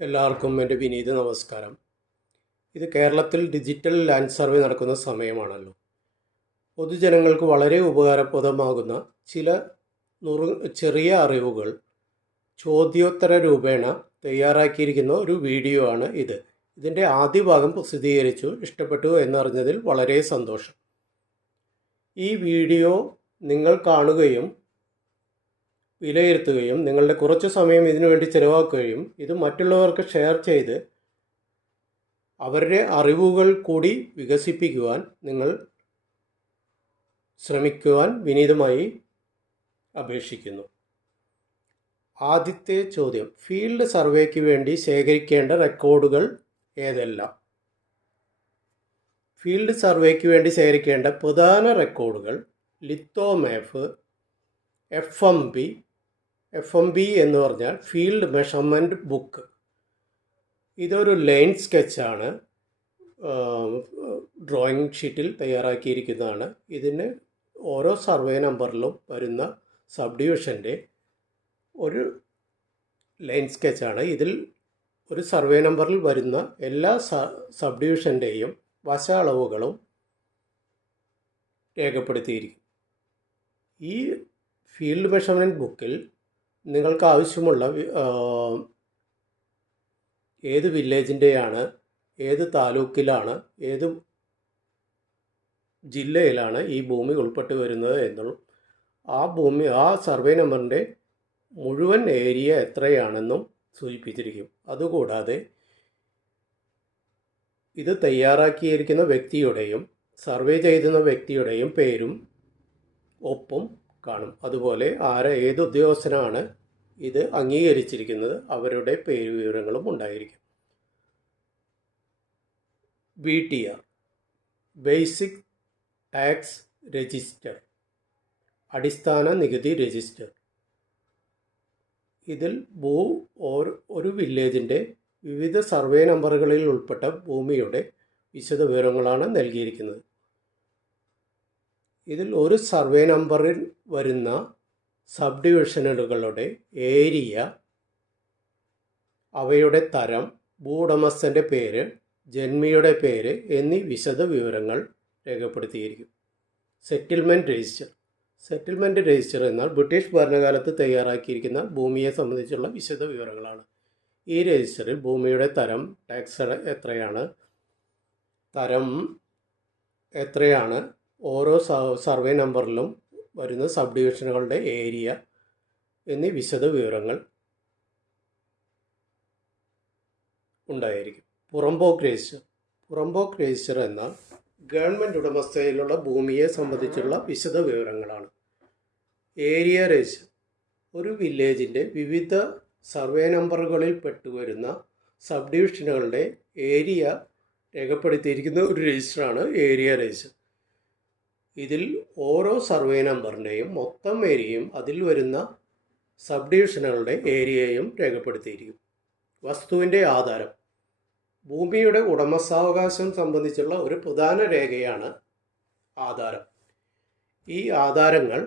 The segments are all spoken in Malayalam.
എല്ലാവർക്കും എൻ്റെ വിനീത നമസ്കാരം. ഇത് കേരളത്തിൽ ഡിജിറ്റൽ ലാൻഡ് സർവേ നടക്കുന്ന സമയമാണല്ലോ. പൊതുജനങ്ങൾക്ക് വളരെ ഉപകാരപ്രദമാകുന്ന ചില ചെറിയ അറിവുകൾ ചോദ്യോത്തര രൂപേണ തയ്യാറാക്കിയിരിക്കുന്ന ഒരു വീഡിയോ ആണ് ഇത്. ഇതിൻ്റെ ആദ്യ ഭാഗം പ്രസിദ്ധീകരിച്ചു. ഇഷ്ടപ്പെട്ടു എന്നറിഞ്ഞതിൽ വളരെ സന്തോഷം. ഈ വീഡിയോ നിങ്ങൾ കാണുകയും വിലയിരുത്തുകയും നിങ്ങളുടെ കുറച്ച് സമയം ഇതിനു വേണ്ടി ചിലവാക്കുകയും ഇത് മറ്റുള്ളവർക്ക് ഷെയർ ചെയ്ത് അവരുടെ അറിവുകൾ കൂടി വികസിപ്പിക്കുവാൻ നിങ്ങൾ ശ്രമിക്കുവാൻ വിനീതമായി അപേക്ഷിക്കുന്നു. ആദ്യത്തെ ചോദ്യം: ഫീൽഡ് സർവേക്ക് വേണ്ടി ശേഖരിക്കേണ്ട റെക്കോർഡുകൾ ഏതെല്ലാം? ഫീൽഡ് സർവേക്ക് വേണ്ടി ശേഖരിക്കേണ്ട പ്രധാന റെക്കോർഡുകൾ ലിത്തോ മാപ്പ്, FMB എന്ന് പറഞ്ഞാൽ ഫീൽഡ് മെഷർമെൻറ്റ് ബുക്ക്. ഇതൊരു ലൈൻ സ്കെച്ചാണ്, ഡ്രോയിങ് ഷീറ്റിൽ തയ്യാറാക്കിയിരിക്കുന്നതാണ്. ഇതിന് ഓരോ സർവേ നമ്പറിലും വരുന്ന സബ് ഡിവിഷൻ്റെ ഒരു ലൈൻ സ്കെച്ചാണ്. ഇതിൽ ഒരു സർവേ നമ്പറിൽ വരുന്ന എല്ലാ സബ് ഡിവിഷൻ്റെയും വശ അളവുകളും രേഖപ്പെടുത്തിയിരിക്കും. ഈ ഫീൽഡ് മെഷർമെൻറ്റ് ബുക്കിൽ നിങ്ങൾക്ക് ആവശ്യമുള്ള ഏത് വില്ലേജിൻ്റെയാണ്, ഏത് താലൂക്കിലാണ്, ഏത് ജില്ലയിലാണ് ഈ ഭൂമി ഉൾപ്പെട്ട് വരുന്നത് എന്നും ആ സർവേ നമ്പറിൻ്റെ മുഴുവൻ ഏരിയ എത്രയാണെന്നും സൂചിപ്പിച്ചിരിക്കും. അതുകൂടാതെ ഇത് തയ്യാറാക്കിയിരിക്കുന്ന വ്യക്തിയുടെയും സർവേ ചെയ്യുന്ന വ്യക്തിയുടെയും പേരും ഒപ്പും കാണും. അതുപോലെ ഏത് ഉദ്യോഗസ്ഥനാണ് ഇത് അംഗീകരിച്ചിരിക്കുന്നത് അവരുടെ പേര് വിവരങ്ങളും ഉണ്ടായിരിക്കും. BTR, ബേസിക് ടാക്സ് രജിസ്റ്റർ, അടിസ്ഥാന നികുതി രജിസ്റ്റർ. ഇതിൽ ഒരു വില്ലേജിൻ്റെ വിവിധ സർവേ നമ്പറുകളിൽ ഉൾപ്പെട്ട ഭൂമിയുടെ വിശദവിവരങ്ങളാണ് നൽകിയിരിക്കുന്നത്. ഇതിൽ ഒരു സർവേ നമ്പറിൽ വരുന്ന സബ് ഡിവിഷനുകളുടെ ഏരിയ, അവയുടെ തരം, ഭൂവുടമസ്ഥൻ്റെ പേര്, ജന്മിയുടെ പേര് എന്നീ വിശദ വിവരങ്ങൾ രേഖപ്പെടുത്തിയിരിക്കും. സെറ്റിൽമെൻറ്റ് രജിസ്റ്റർ എന്നാൽ ബ്രിട്ടീഷ് ഭരണകാലത്ത് തയ്യാറാക്കിയിരിക്കുന്ന ഭൂമിയെ സംബന്ധിച്ചുള്ള വിശദ വിവരങ്ങളാണ്. ഈ രജിസ്റ്ററിൽ ഭൂമിയുടെ തരം, ടാക്സ് എത്രയാണ്, തരം എത്രയാണ്, ഓരോ സർവേ നമ്പറിലും വരുന്ന സബ് ഡിവിഷനുകളുടെ ഏരിയ എന്നീ വിശദ വിവരങ്ങൾ ഉണ്ടായിരിക്കും. പുറമ്പോക്ക് രജിസ്റ്റർ എന്നാൽ ഗവൺമെൻറ് ഉടമസ്ഥയിലുള്ള ഭൂമിയെ സംബന്ധിച്ചുള്ള വിശദ വിവരങ്ങളാണ്. ഏരിയ രജിസ്റ്റർ ഒരു വില്ലേജിൻ്റെ വിവിധ സർവേ നമ്പറുകളിൽ പെട്ടുവരുന്ന സബ് ഡിവിഷനുകളുടെ ഏരിയ രേഖപ്പെടുത്തിയിരിക്കുന്ന ഒരു രജിസ്റ്ററാണ് ഏരിയ രജിസ്റ്റർ. ഇതിൽ ഓരോ സർവേ നമ്പറിൻ്റെയും മൊത്തം ഏരിയയും അതിൽ വരുന്ന സബ് ഡിവിഷനുകളുടെ ഏരിയയും രേഖപ്പെടുത്തിയിരിക്കും. വസ്തുവിൻ്റെ ആധാരം ഭൂമിയുടെ ഉടമസ്ഥാവകാശം സംബന്ധിച്ചുള്ള ഒരു പ്രധാന രേഖയാണ് ആധാരം. ഈ ആധാരങ്ങൾ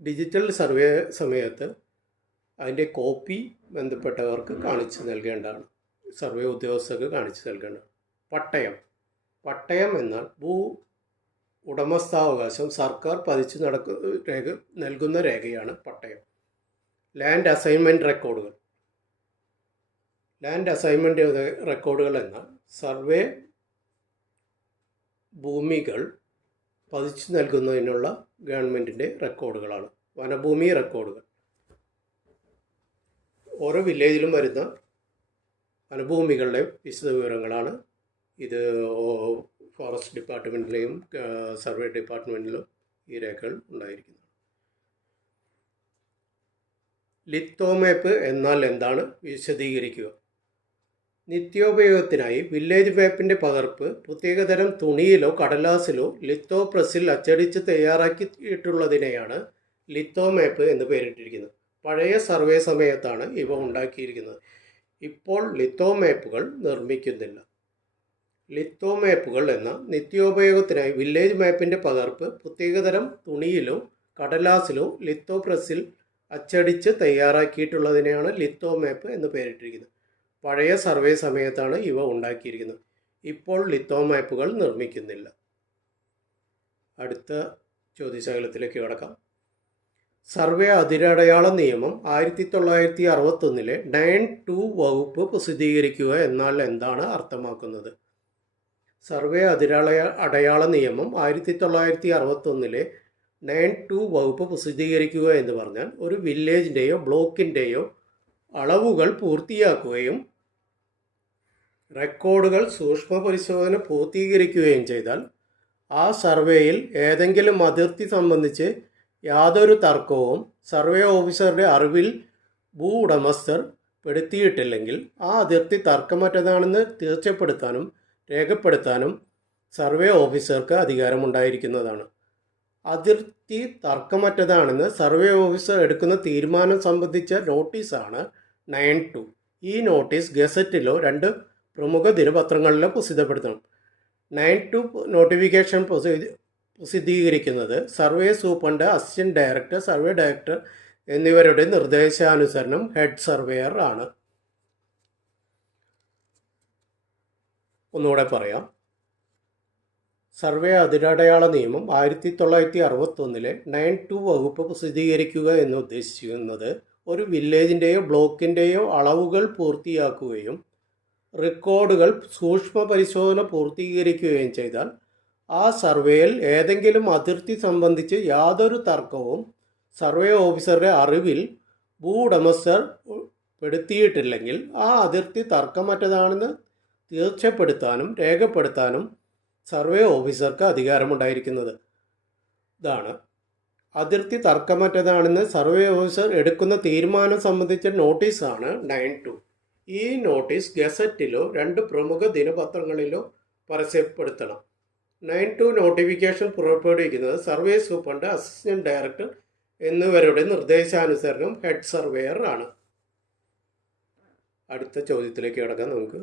ഡിജിറ്റൽ സർവേ സമയത്ത് അതിൻ്റെ കോപ്പി ബന്ധപ്പെട്ടവർക്ക് കാണിച്ചു നൽകേണ്ടതാണ്, സർവേ ഉദ്യോഗസ്ഥർക്ക് കാണിച്ചു നൽകേണ്ടതാണ്. പട്ടയം എന്നാൽ ഉടമസ്ഥാവകാശം സർക്കാർ പതിച്ചു നൽകുന്ന രേഖയാണ് പട്ടയം. ലാൻഡ് അസൈൻമെൻറ്റ് റെക്കോർഡുകൾ എന്നാൽ സർവേ ഭൂമികൾ പതിച്ചു നൽകുന്നതിനുള്ള ഗവൺമെൻറ്റിൻ്റെ റെക്കോർഡുകളാണ്. വനഭൂമി റെക്കോർഡുകൾ ഓരോ വില്ലേജിലും വരുന്ന വനഭൂമികളുടെ വിശദവിവരങ്ങളാണ്. ഇത് ഫോറസ്റ്റ് ഡിപ്പാർട്ട്മെൻറ്റിലെയും സർവേ ഡിപ്പാർട്ട്മെൻറ്റിലും ഈ രേഖകൾ ഉണ്ടായിരിക്കുന്നത്. ലിത്തോ മാപ്പ് എന്നാൽ എന്താണ്? വിശദീകരിക്കുക. നിത്യോപയോഗത്തിനായി വില്ലേജ് മാപ്പിൻ്റെ പകർപ്പ് പ്രത്യേകതരം തുണിയിലോ കടലാസിലോ ലിത്തോ പ്രസ്സിൽ അച്ചടിച്ച് തയ്യാറാക്കിയിട്ടുള്ളതിനെയാണ് ലിത്തോ മാപ്പ് എന്ന് പേരിട്ടിരിക്കുന്നത്. പഴയ സർവേ സമയത്താണ് ഇവ ഉണ്ടാക്കിയിരിക്കുന്നത്. ഇപ്പോൾ ലിത്തോ മാപ്പുകൾ നിർമ്മിക്കുന്നില്ല. ലിത്തോ മാപ്പുകൾ എന്ന നിത്യോപയോഗത്തിനായി വില്ലേജ് മാപ്പിൻ്റെ പകർപ്പ് പ്രത്യേകതരം തുണിയിലോ കടലാസിലോ ലിത്തോ പ്രസ്സിൽ അച്ചടിച്ച് തയ്യാറാക്കിയിട്ടുള്ളതിനെയാണ് ലിത്തോ മാപ്പ് എന്ന് പേരിട്ടിരിക്കുന്നത്. പഴയ സർവേ സമയത്താണ് ഇവ ഉണ്ടാക്കിയിരിക്കുന്നത്. ഇപ്പോൾ ലിത്തോ മാപ്പുകൾ നിർമ്മിക്കുന്നില്ല. അടുത്ത ചോദ്യശകലത്തിലേക്ക് കടക്കാം. സർവേ അതിരടയാള നിയമം 1961 9(2) വകുപ്പ് പ്രസിദ്ധീകരിക്കുക എന്നാൽ എന്താണ് അർത്ഥമാക്കുന്നത്? സർവേ അടയാള നിയമം 1961 9(2) വകുപ്പ് പ്രസിദ്ധീകരിക്കുക എന്ന് പറഞ്ഞാൽ ഒരു വില്ലേജിൻ്റെയോ ബ്ലോക്കിൻ്റെയോ അളവുകൾ പൂർത്തിയാക്കുകയും റെക്കോർഡുകൾ സൂക്ഷ്മ പരിശോധന പൂർത്തീകരിക്കുകയും ചെയ്താൽ ആ സർവേയിൽ ഏതെങ്കിലും അതിർത്തി സംബന്ധിച്ച് യാതൊരു തർക്കവും സർവേ ഓഫീസറുടെ അറിവിൽ ഭൂ ഉടമസ്ഥർ പെടുത്തിയിട്ടില്ലെങ്കിൽ ആ അതിർത്തി തർക്കമറ്റതാണെന്ന് തീർച്ചപ്പെടുത്താനും രേഖപ്പെടുത്താനും സർവേ ഓഫീസർക്ക് അധികാരമുണ്ടായിരിക്കുന്നതാണ്. അതിർത്തി തർക്കമറ്റതാണെന്ന് സർവേ ഓഫീസർ എടുക്കുന്ന തീരുമാനം സംബന്ധിച്ച നോട്ടീസാണ് 9(2). ഈ നോട്ടീസ് ഗസറ്റിലോ 2 പ്രമുഖ ദിനപത്രങ്ങളിലോ പ്രസിദ്ധപ്പെടുത്തണം. 9(2) നോട്ടിഫിക്കേഷൻ പ്രസിദ്ധീകരിക്കുന്നത് survey superintendent, assistant director, survey director എന്നിവരുടെ നിർദ്ദേശാനുസരണം ഹെഡ് സർവേയർ ആണ്. ഒന്നുകൂടെ പറയാം. സർവേ അതിരടയാള നിയമം 1961 9(2) വകുപ്പ് പ്രസിദ്ധീകരിക്കുക എന്ന് ഉദ്ദേശിക്കുന്നത് ഒരു വില്ലേജിൻ്റെയോ ബ്ലോക്കിൻ്റെയോ അളവുകൾ പൂർത്തിയാക്കുകയും റെക്കോർഡുകൾ സൂക്ഷ്മ പരിശോധന പൂർത്തീകരിക്കുകയും ചെയ്താൽ ആ സർവേയിൽ ഏതെങ്കിലും അതിർത്തി സംബന്ധിച്ച് യാതൊരു തർക്കവും സർവേ ഓഫീസറുടെ അറിവിൽ ഭൂ ഉടമസ്ഥർ പെടുത്തിയിട്ടില്ലെങ്കിൽ ആ അതിർത്തി തർക്കമറ്റതാണെന്ന് തീർച്ചപ്പെടുത്താനും രേഖപ്പെടുത്താനും സർവേ ഓഫീസർക്ക് അധികാരമുണ്ടായിരിക്കുന്നത്. ഇതാണ് അതിർത്തി തർക്കമറ്റതാണെന്ന് സർവേ ഓഫീസർ എടുക്കുന്ന തീരുമാനം സംബന്ധിച്ച നോട്ടീസാണ് 9(2). ഈ നോട്ടീസ് ഗസറ്റിലോ 2 പ്രമുഖ ദിനപത്രങ്ങളിലോ പരസ്യപ്പെടുത്തണം. 9(2) നോട്ടിഫിക്കേഷൻ പുറപ്പെടുവിക്കുന്നത് സർവേ സൂപ്രണ്ട്, അസിസ്റ്റന്റ് ഡയറക്ടർ എന്നിവരുടെ നിർദ്ദേശാനുസരണം ഹെഡ് സർവേയർ ആണ്. അടുത്ത ചോദ്യത്തിലേക്ക് കടക്കാം നമുക്ക്.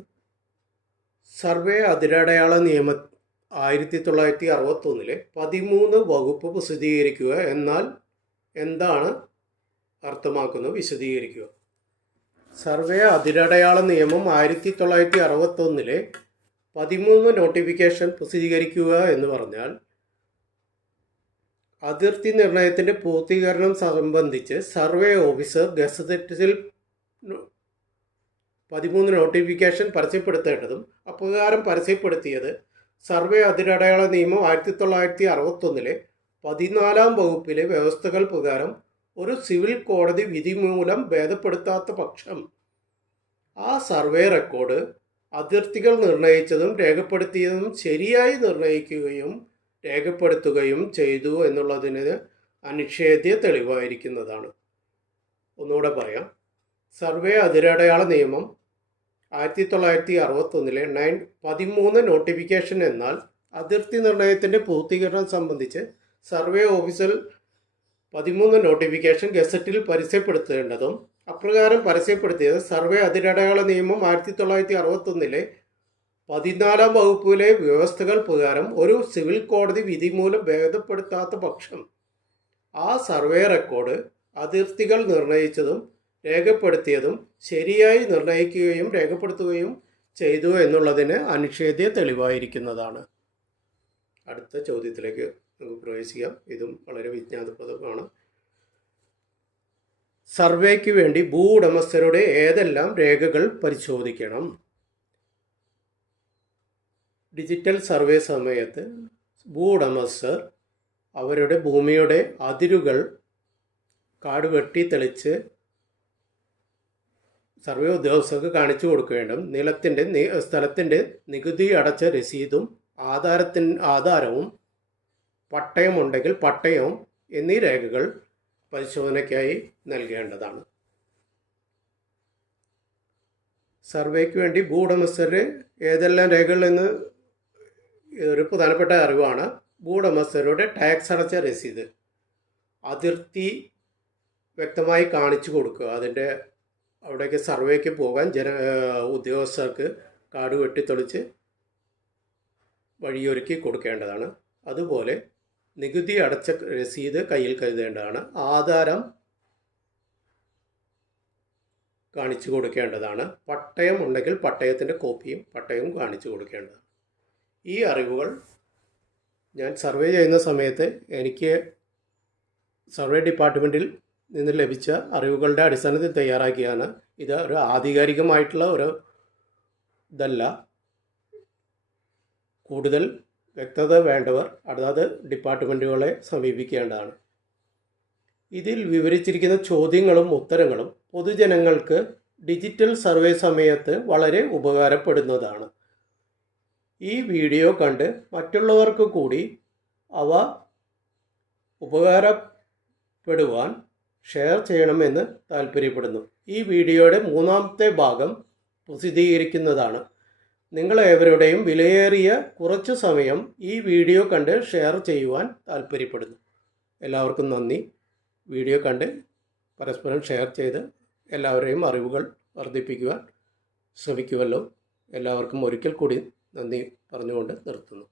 സർവേ അതിരടയാള നിയമം 1961 13 വകുപ്പ് പ്രസിദ്ധീകരിക്കുക എന്നാൽ എന്താണ് അർത്ഥമാക്കുന്നത്? വിശദീകരിക്കുക. സർവേ അതിരടയാള നിയമം 1961 13 നോട്ടിഫിക്കേഷൻ പ്രസിദ്ധീകരിക്കുക എന്ന് പറഞ്ഞാൽ അതിർത്തി നിർണയത്തിൻ്റെ പൂർത്തീകരണം സംബന്ധിച്ച് സർവേ ഓഫീസർ ഗസറ്റത്തിൽ 13 നോട്ടിഫിക്കേഷൻ പരസ്യപ്പെടുത്തേണ്ടതും അപ്രകാരം പരസ്യപ്പെടുത്തിയത് സർവേ അതിരടയാള നിയമം 1961 14 വകുപ്പിലെ വ്യവസ്ഥകൾ പ്രകാരം ഒരു സിവിൽ കോടതി വിധി മൂലം ഭേദപ്പെടുത്താത്ത പക്ഷം ആ സർവേ റെക്കോർഡ് അതിർത്തികൾ നിർണയിച്ചതും രേഖപ്പെടുത്തിയതും ശരിയായി നിർണയിക്കുകയും രേഖപ്പെടുത്തുകയും ചെയ്തു എന്നുള്ളതിന് അനിഷേധ്യ തെളിവായിരിക്കുന്നതാണ്. ഒന്നുകൂടെ പറയാം. സർവേ അതിരടയാള നിയമം 1961 13 നോട്ടിഫിക്കേഷൻ എന്നാൽ അതിർത്തി നിർണയത്തിൻ്റെ പൂർത്തീകരണം സംബന്ധിച്ച് സർവേ ഓഫീസർ 13 നോട്ടിഫിക്കേഷൻ ഗസറ്റിൽ പരസ്യപ്പെടുത്തേണ്ടതും അപ്രകാരം പരസ്യപ്പെടുത്തിയത് സർവേ അതിരടയാള നിയമം 1961 14 വകുപ്പിലെ വ്യവസ്ഥകൾ പ്രകാരം ഒരു സിവിൽ കോടതി വിധി മൂലം ഭേദപ്പെടുത്താത്ത പക്ഷം ആ സർവേ റെക്കോർഡ് അതിർത്തികൾ നിർണയിച്ചതും രേഖപ്പെടുത്തിയതും ശരിയായി നിർണയിക്കുകയും രേഖപ്പെടുത്തുകയും ചെയ്തു എന്നുള്ളതിന് അനിഷേധ്യ തെളിവായിരിക്കുന്നതാണ്. അടുത്ത ചോദ്യത്തിലേക്ക് നമുക്ക് പ്രവേശിക്കാം. ഇതും വളരെ വിജ്ഞാനപ്രദമാണ്. സർവേക്ക് വേണ്ടി ഭൂ ഉടമസ്ഥരുടെ ഏതെല്ലാം രേഖകൾ പരിശോധിക്കണം? ഡിജിറ്റൽ സർവേ സമയത്ത് ഭൂ ഉടമസ്ഥർ അവരുടെ ഭൂമിയുടെ അതിരുകൾ കാട് വെട്ടി തെളിച്ച് സർവേ ഉദ്യോഗസ്ഥർക്ക് കാണിച്ചു കൊടുക്കേണ്ടും സ്ഥലത്തിൻ്റെ നികുതി അടച്ച രസീതും ആധാരവും പട്ടയമുണ്ടെങ്കിൽ പട്ടയവും എന്നീ രേഖകൾ പരിശോധനയ്ക്കായി നൽകേണ്ടതാണ്. സർവേക്ക് വേണ്ടി ഭൂ ഉടമസ്ഥരുടെ ഏതെല്ലാം രേഖകളെന്ന് ഒരു പ്രധാനപ്പെട്ട അറിവാണ്. ഭൂ ഉടമസ്ഥരുടെ ടാക്സ് അടച്ച രസീത്, അതിർത്തി വ്യക്തമായി കാണിച്ചു കൊടുക്കുക. അതിൻ്റെ അവിടേക്ക് സർവേക്ക് പോകാൻ ഉദ്യോഗസ്ഥർക്ക് കാട് വെട്ടിത്തെളിച്ച് വഴിയൊരുക്കി കൊടുക്കേണ്ടതാണ്. അതുപോലെ നികുതി അടച്ച രസീത് കയ്യിൽ കരുതേണ്ടതാണ്. ആധാരം കാണിച്ചു കൊടുക്കേണ്ടതാണ്. പട്ടയം ഉണ്ടെങ്കിൽ പട്ടയത്തിൻ്റെ കോപ്പിയും പട്ടയവും കാണിച്ചു കൊടുക്കേണ്ടതാണ്. ഈ അറിവുകൾ ഞാൻ സർവേ ചെയ്യുന്ന സമയത്ത് എനിക്ക് സർവേ ഡിപ്പാർട്ട്മെൻറ്റിൽ നിന്ന് ലഭിച്ച അറിവുകളുടെ അടിസ്ഥാനത്തിൽ തയ്യാറാക്കിയാണ്. ഇത് ഒരു ആധികാരികമായിട്ടുള്ള ഒരു ഇതല്ല. കൂടുതൽ വ്യക്തത വേണ്ടവർ അതാത് ഡിപ്പാർട്ട്മെൻറ്റുകളെ സമീപിക്കേണ്ടതാണ്. ഇതിൽ വിവരിച്ചിരിക്കുന്ന ചോദ്യങ്ങളും ഉത്തരങ്ങളും പൊതുജനങ്ങൾക്ക് ഡിജിറ്റൽ സർവേ സമയത്ത് വളരെ ഉപകാരപ്പെടുന്നതാണ്. ഈ വീഡിയോ കണ്ട് മറ്റുള്ളവർക്ക് കൂടി അവ ഉപകാരപ്പെടുവാൻ ഷെയർ ചെയ്യണമെന്ന് താല്പര്യപ്പെടുന്നു. ഈ വീഡിയോയുടെ 3-ാമത്തെ ഭാഗം പ്രസിദ്ധീകരിക്കുന്നതാണ്. നിങ്ങളേവരുടെയും വിലയേറിയ കുറച്ചു സമയം ഈ വീഡിയോ കണ്ട് ഷെയർ ചെയ്യുവാൻ താല്പര്യപ്പെടുന്നു. എല്ലാവർക്കും നന്ദി. വീഡിയോ കണ്ട് പരസ്പരം ഷെയർ ചെയ്ത് എല്ലാവരുടെയും അറിവുകൾ വർദ്ധിപ്പിക്കുവാൻ ശ്രമിക്കുമല്ലോ. എല്ലാവർക്കും ഒരിക്കൽ കൂടി നന്ദി പറഞ്ഞുകൊണ്ട് നിർത്തുന്നു.